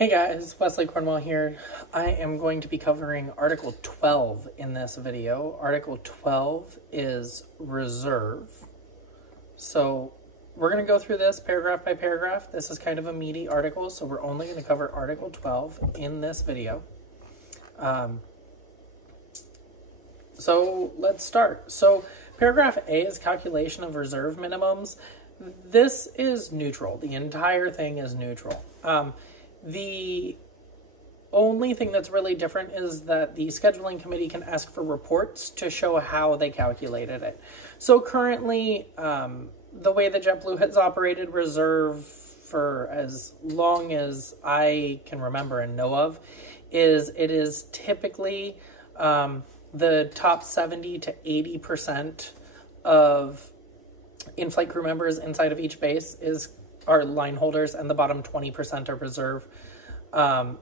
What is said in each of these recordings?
Hey guys, Wesley Cornwall here. I am going to be covering Article 12 in this video. Article 12 is reserve. So we're going to go through this paragraph by paragraph. This is kind of a meaty article, so we're only going to cover Article 12 in this video. So let's start. So paragraph A is calculation of reserve minimums. This is neutral. The entire thing is neutral. The only thing that's really different is that the scheduling committee can ask for reports to show how they calculated it. So currently, the way that JetBlue has operated reserve for as long as I can remember and know of is it is typically the top 70 to 80% of in-flight crew members inside of each base are line holders, and the bottom 20% are reserve.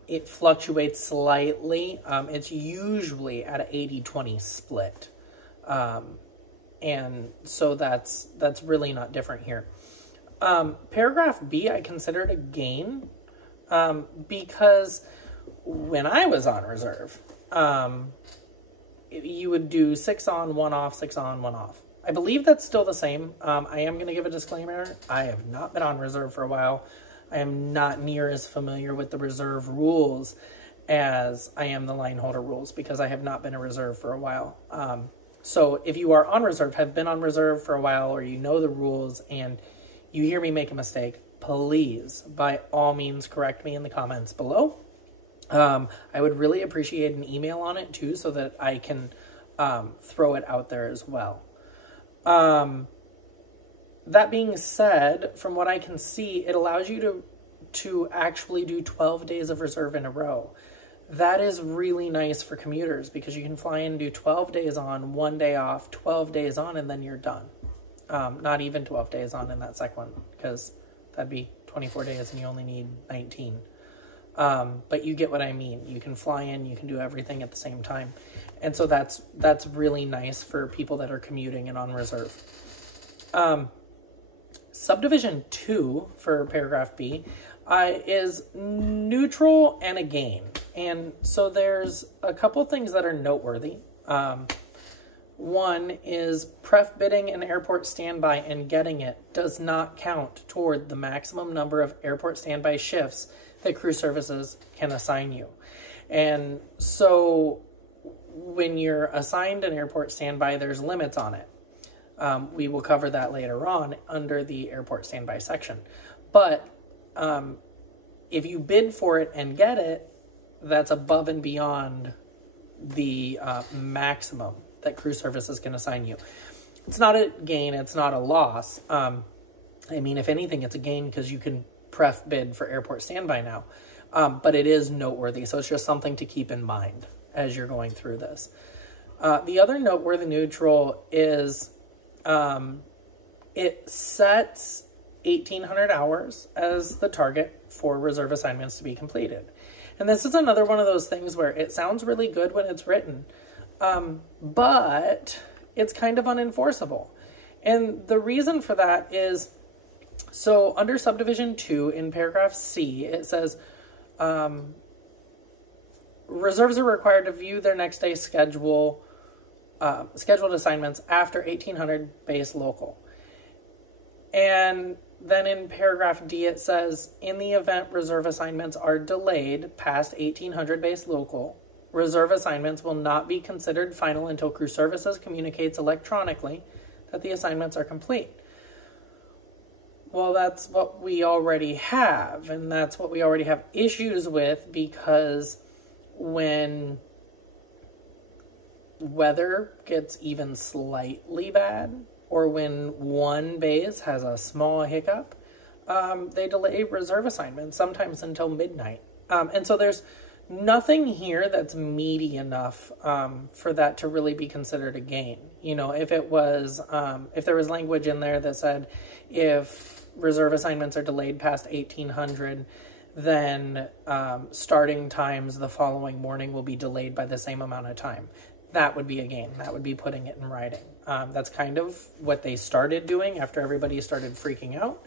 It fluctuates slightly. It's usually at an 80-20 split. And so that's really not different here. Paragraph B, I consider it a gain because when I was on reserve, you would do 6 on, 1 off, 6 on, 1 off. I believe that's still the same. I am going to give a disclaimer. I have not been on reserve for a while. I am not near as familiar with the reserve rules as I am the line holder rules because I have not been a reserve for a while. So if you are on reserve, have been on reserve for a while, or you know the rules and you hear me make a mistake, please, by all means, correct me in the comments below. I would really appreciate an email on it too so that I can throw it out there as well. That being said, from what I can see, it allows you to actually do 12 days of reserve in a row. That is really nice for commuters because you can fly in and do 12 days on, 1 day off, 12 days on, and then you're done. Not even 12 days on in that second one because that'd be 24 days and you only need 19. But you get what I mean. You can fly in, you can do everything at the same time. And so that's really nice for people that are commuting and on reserve. Subdivision 2 for paragraph B is neutral and a gain. And so there's a couple things that are noteworthy. One is pref bidding and airport standby and getting it does not count toward the maximum number of airport standby shifts that crew services can assign you. And so when you're assigned an airport standby, there's limits on it. We will cover that later on under the airport standby section. But if you bid for it and get it, that's above and beyond the maximum that crew services can assign you. It's not a gain, it's not a loss. I mean, if anything, it's a gain because you can pref bid for airport standby now. But it is noteworthy, so it's just something to keep in mind as you're going through this. The other noteworthy neutral is it sets 1,800 hours as the target for reserve assignments to be completed. And this is another one of those things where it sounds really good when it's written, but it's kind of unenforceable. And the reason for that is, so under subdivision 2 in paragraph C, it says, reserves are required to view their next day scheduled assignments after 1,800 base local. And then in paragraph D, it says, in the event reserve assignments are delayed past 1,800 base local, reserve assignments will not be considered final until crew services communicates electronically that the assignments are complete. Well, that's what we already have, and that's what we already have issues with because when weather gets even slightly bad or when one base has a small hiccup, they delay reserve assignments sometimes until midnight. And so there's nothing here that's meaty enough for that to really be considered a gain. You know, if it was, if there was language in there that said if reserve assignments are delayed past 1,800, then starting times the following morning will be delayed by the same amount of time. That would be a gain. That would be putting it in writing. That's kind of what they started doing after everybody started freaking out.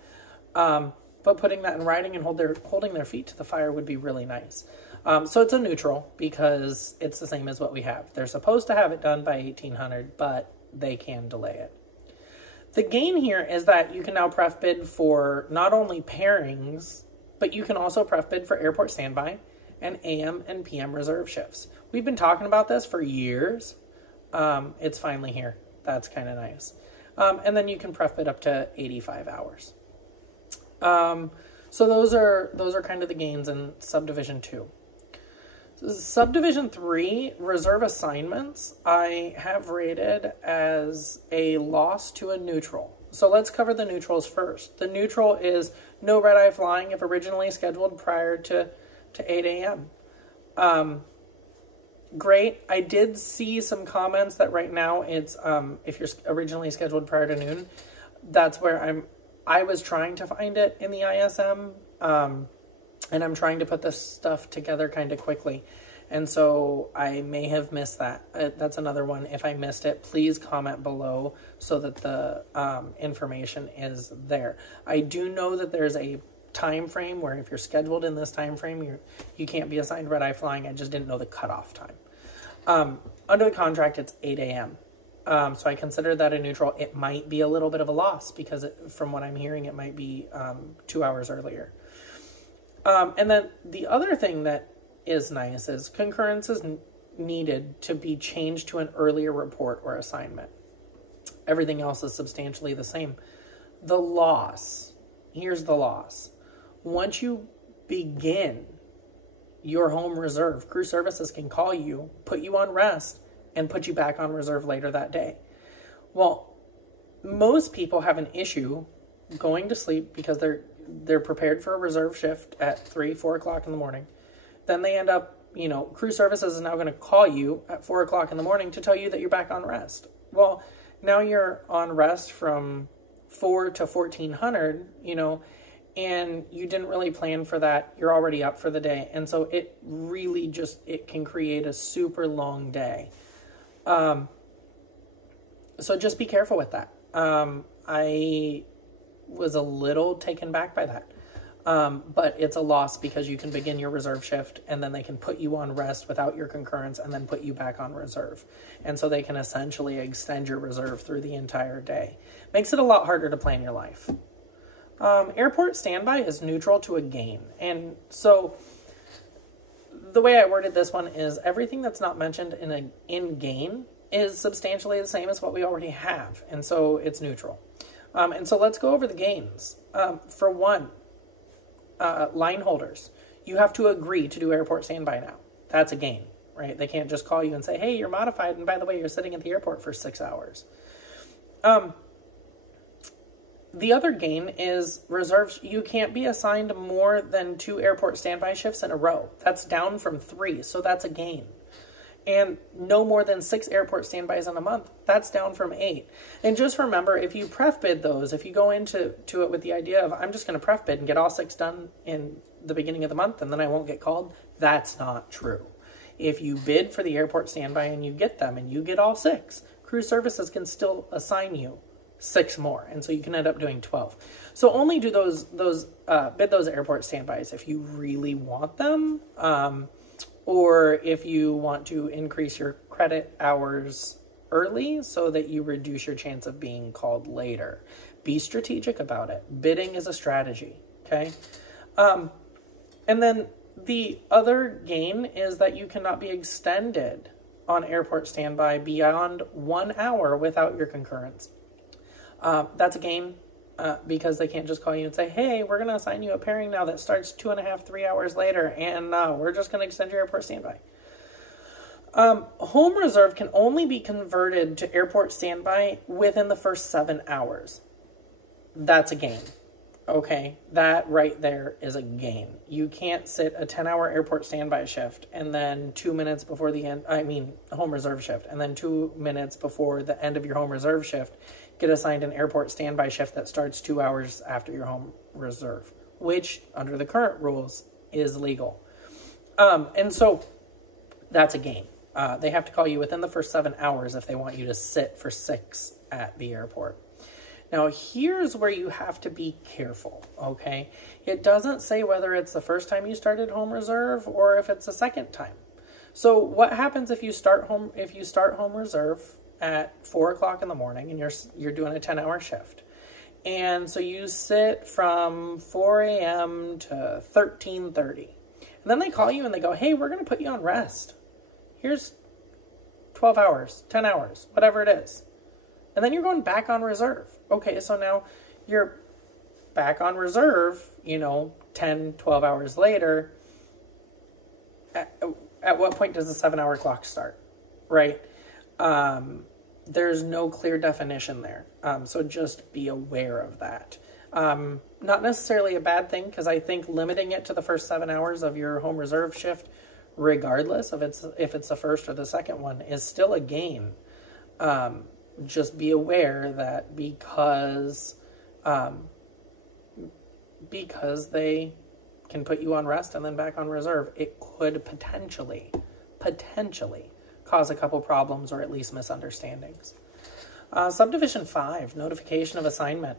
but putting that in writing and holding their feet to the fire would be really nice. So it's a neutral because it's the same as what we have. They're supposed to have it done by 1800, but they can delay it. The gain here is that you can now pref bid for not only pairings, but you can also pref bid for airport standby and AM and PM reserve shifts. We've been talking about this for years. It's finally here. That's kind of nice. And then you can pref bid up to 85 hours. So those are kind of the gains in subdivision 2. Subdivision 3, reserve assignments, I have rated as a loss to a neutral. So let's cover the neutrals first. The neutral is no red-eye flying if originally scheduled prior to 8 a.m. Great. I did see some comments that right now it's if you're originally scheduled prior to noon. That's where I was trying to find it in the ISM, and I'm trying to put this stuff together kind of quickly. And so I may have missed that. That's another one. If I missed it, please comment below so that the information is there. I do know that there's a time frame where if you're scheduled in this time frame, you can't be assigned red-eye flying. I just didn't know the cutoff time. Under the contract, it's 8 a.m. So I consider that a neutral. It might be a little bit of a loss because from what I'm hearing, it might be 2 hours earlier. And then the other thing that is nice is concurrence is needed to be changed to an earlier report or assignment. Everything else is substantially the same. The loss, here's the loss. Once you begin your home reserve, crew services can call you, put you on rest, and put you back on reserve later that day. Well, most people have an issue going to sleep because they're prepared for a reserve shift at 3, 4 o'clock in the morning. Then they end up, crew services is now going to call you at 4 o'clock in the morning to tell you that you're back on rest. Well, now you're on rest from 4 to 1400, and you didn't really plan for that. You're already up for the day. And so it really it can create a super long day. So just be careful with that. I was a little taken back by that. But it's a loss because you can begin your reserve shift and then they can put you on rest without your concurrence and then put you back on reserve. And so they can essentially extend your reserve through the entire day. Makes it a lot harder to plan your life. Airport standby is neutral to a gain. And so the way I worded this one is everything that's not mentioned in gain is substantially the same as what we already have. And so it's neutral. And so let's go over the gains. For one, line holders, you have to agree to do airport standby now. That's a gain, right? They can't just call you and say, hey, you're modified, and by the way, you're sitting at the airport for 6 hours. The other gain is reserves. You can't be assigned more than 2 airport standby shifts in a row. That's down from 3, so that's a gain. And no more than 6 airport standbys in a month. That's down from 8. And just remember, if you pref bid those, if you go into it with the idea of, I'm just going to pref bid and get all 6 done in the beginning of the month and then I won't get called, that's not true. If you bid for the airport standby and you get them and you get all 6, crew services can still assign you 6 more. And so you can end up doing 12. So only do bid those airport standbys if you really want them. Or if you want to increase your credit hours early so that you reduce your chance of being called later. Be strategic about it. Bidding is a strategy, okay? And then the other gain is that you cannot be extended on airport standby beyond 1 hour without your concurrence. That's a gain. Because they can't just call you and say, hey, we're going to assign you a pairing now that starts 2.5, 3 hours later, and we're just going to extend your airport standby. Home reserve can only be converted to airport standby within the first 7 hours. That's a gain. Okay, that right there is a gain. You can't sit a 10-hour airport standby shift and then 2 minutes before the end, home reserve shift, and then 2 minutes before the end of your home reserve shift, get assigned an airport standby shift that starts 2 hours after your home reserve, which under the current rules is legal. And so that's a gain. They have to call you within the first 7 hours if they want you to sit for 6 at the airport. Now, here's where you have to be careful, okay? It doesn't say whether it's the first time you started home reserve or if it's the second time. So what happens if you start home reserve at 4 o'clock in the morning and you're doing a 10-hour shift? And so you sit from 4 a.m. to 13:30. And then they call you and they go, hey, we're going to put you on rest. Here's 12 hours, 10 hours, whatever it is. And then you're going back on reserve. Okay, so now you're back on reserve, 10, 12 hours later. At what point does the 7-hour clock start, right? There's no clear definition there. So just be aware of that. Not necessarily a bad thing, because I think limiting it to the first 7 hours of your home reserve shift, regardless of if it's the first or the second one, is still a gain. Just be aware that because they can put you on rest and then back on reserve, it could potentially cause a couple problems or at least misunderstandings. Subdivision 5, notification of assignment.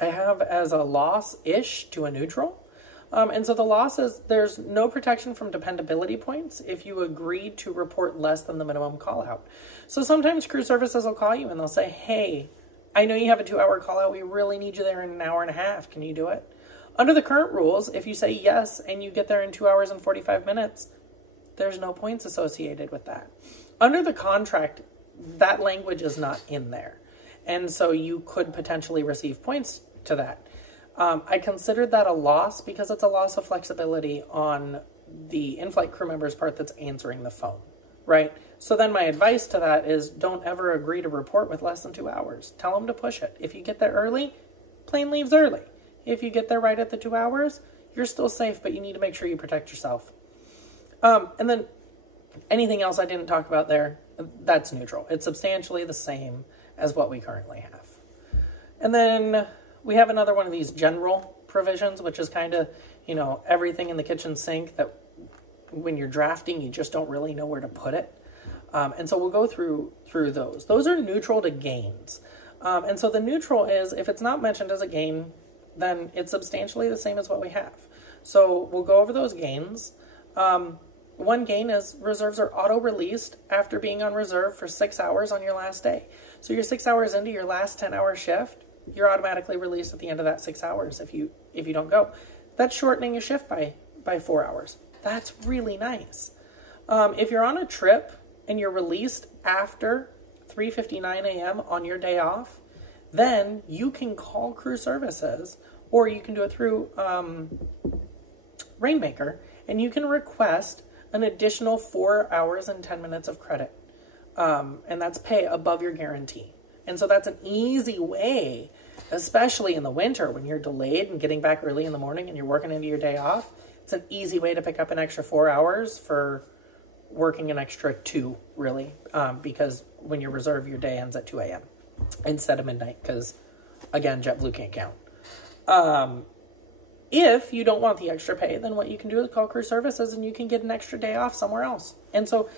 I have as a loss-ish to a neutral. And so the loss is there's no protection from dependability points if you agree to report less than the minimum call out. So sometimes crew services will call you and they'll say, hey, I know you have a 2-hour call out. We really need you there in an hour and a half. Can you do it? Under the current rules, if you say yes and you get there in 2 hours and 45 minutes, there's no points associated with that. Under the contract, that language is not in there. And so you could potentially receive points to that. I considered that a loss because it's a loss of flexibility on the in-flight crew member's part that's answering the phone, right? So then my advice to that is don't ever agree to report with less than 2 hours. Tell them to push it. If you get there early, plane leaves early. If you get there right at the 2 hours, you're still safe, but you need to make sure you protect yourself. And then anything else I didn't talk about there, that's neutral. It's substantially the same as what we currently have. And then we have another one of these general provisions, which is kind of, everything in the kitchen sink that when you're drafting, you just don't really know where to put it. And so we'll go through those. Those are neutral to gains. And so the neutral is, if it's not mentioned as a gain, then it's substantially the same as what we have. So we'll go over those gains. One gain is reserves are auto-released after being on reserve for 6 hours on your last day. So you're 6 hours into your last 10-hour shift, you're automatically released at the end of that 6 hours if you don't go. That's shortening your shift by 4 hours. That's really nice. If you're on a trip and you're released after 3:59 a.m. on your day off, then you can call crew services, or you can do it through Rainmaker, and you can request an additional 4 hours and 10 minutes of credit. And that's pay above your guarantee. And so that's an easy way, especially in the winter when you're delayed and getting back early in the morning and you're working into your day off. It's an easy way to pick up an extra 4 hours for working an extra 2, really, because when you reserve, your day ends at 2 a.m. instead of midnight, because, again, JetBlue can't count. If you don't want the extra pay, then what you can do is call crew services and you can get an extra day off somewhere else. And so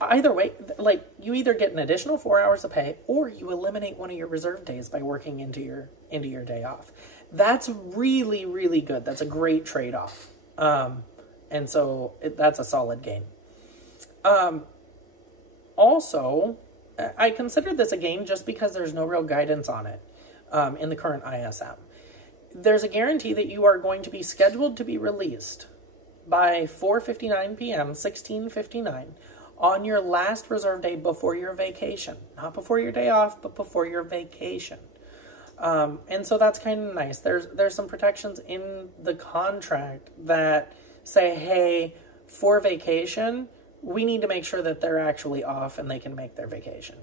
either way, like, you either get an additional 4 hours of pay or you eliminate one of your reserve days by working into your day off. That's really, really good. That's a great trade-off. And so that's a solid gain. Also, I consider this a gain just because there's no real guidance on it in the current ISM. There's a guarantee that you are going to be scheduled to be released by 4:59 p.m., 16:59, on your last reserve day before your vacation. Not before your day off, but before your vacation. And so that's kind of nice. There's some protections in the contract that say, hey, for vacation, we need to make sure that they're actually off and they can make their vacation.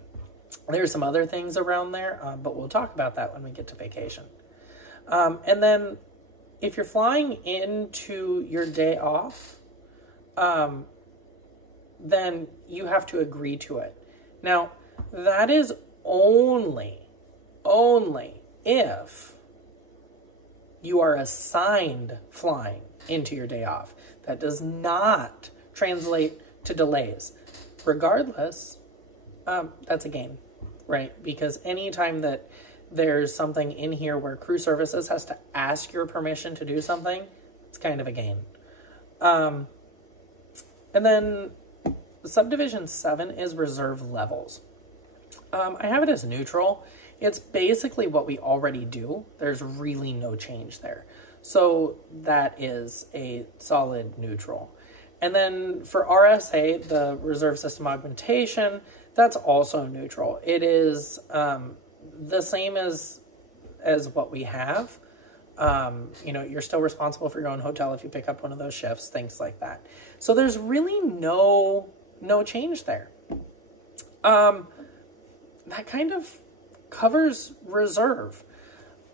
There's some other things around there, but we'll talk about that when we get to vacation. And then if you're flying into your day off, then you have to agree to it. Now, that is only if you are assigned flying into your day off. That does not translate to delays. Regardless, that's a gain, right? Because anytime that there's something in here where crew services has to ask your permission to do something, it's kind of a gain. And then subdivision 7 is reserve levels. I have it as neutral. It's basically what we already do. There's really no change there. So that is a solid neutral. And then for RSA, the reserve system augmentation, that's also neutral. It is the same as what we have. You know, you're still responsible for your own hotel if you pick up one of those shifts, things like that. So there's really no change there. That kind of covers reserve.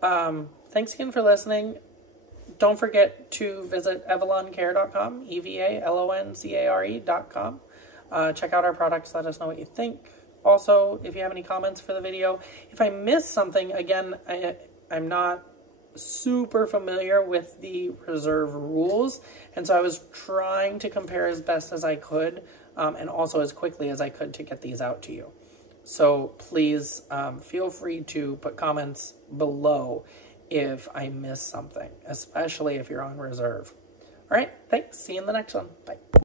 Thanks again for listening. Don't forget to visit evaloncare.com, EVALONCARE.com. Check out our products. Let us know what you think. Also, if you have any comments for the video, if I missed something, again, I'm not super familiar with the reserve rules, and so I was trying to compare as best as I could, and also as quickly as I could to get these out to you. So please feel free to put comments below if I miss something, especially if you're on reserve. All right, thanks. See you in the next one. Bye.